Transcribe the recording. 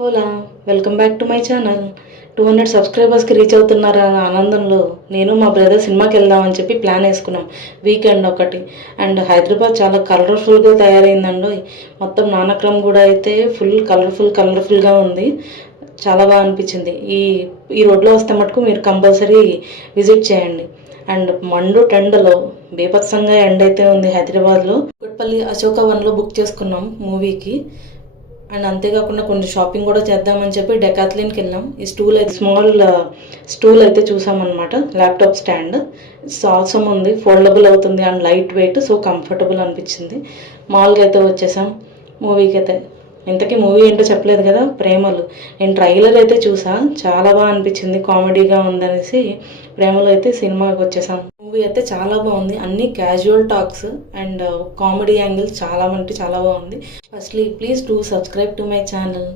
Hola, welcome back to my channel. 200 సబ్స్క్రైబర్స్కి reach అవుతున్నారా అన్న ఆనందంలో నేను మా బ్రదర్ సినిమాకి వెళ్దామని చెప్పి ప్లాన్ వేసుకున్నాం. వీకెండ్ ఒకటి. అండ్ హైదరాబాద్ చాలా కలర్ఫుల్గా తయారైందండి. మొత్తం నానక్రమ్ కూడా అయితే ఫుల్ కలర్ఫుల్గా ఉంది. చాలా బాగా అనిపించింది. ఈ రోడ్లో వస్తే మటుకు మీరు కంపల్సరీ విజిట్ చేయండి. అండ్ మండు టెండలో బీభత్సంగా ఎండ అయితే ఉంది హైదరాబాద్లో. కుట్పల్లి అశోక వన్లో బుక్ చేసుకున్నాం మూవీకి. అండ్ అంతేకాకుండా కొన్ని షాపింగ్ కూడా చేద్దామని చెప్పి డెకాథ్లిన్కి వెళ్ళాం. ఈ స్టూల్ అయితే స్మాల్ స్టూల్ అయితే చూసామన్నమాట. ల్యాప్టాప్ స్టాండ్ సాల్సమ్ ఉంది, ఫోల్డబుల్ అవుతుంది and light weight, so comfortable అనిపించింది. మాల్గా అయితే వచ్చేసాం మూవీకి అయితే. ఇంతకీ మూవీ ఏంటో చెప్పలేదు కదా, ప్రేమలు. నేను ట్రైలర్ అయితే చూసా, చాలా బాగా అనిపించింది, కామెడీగా ఉందనేసి ప్రేమలో అయితే సినిమాకి వచ్చేసాం. మూవీ అయితే చాలా బాగుంది. అన్ని casual talks and comedy angles చాలా బాగుంది. Firstly please do subscribe to my channel.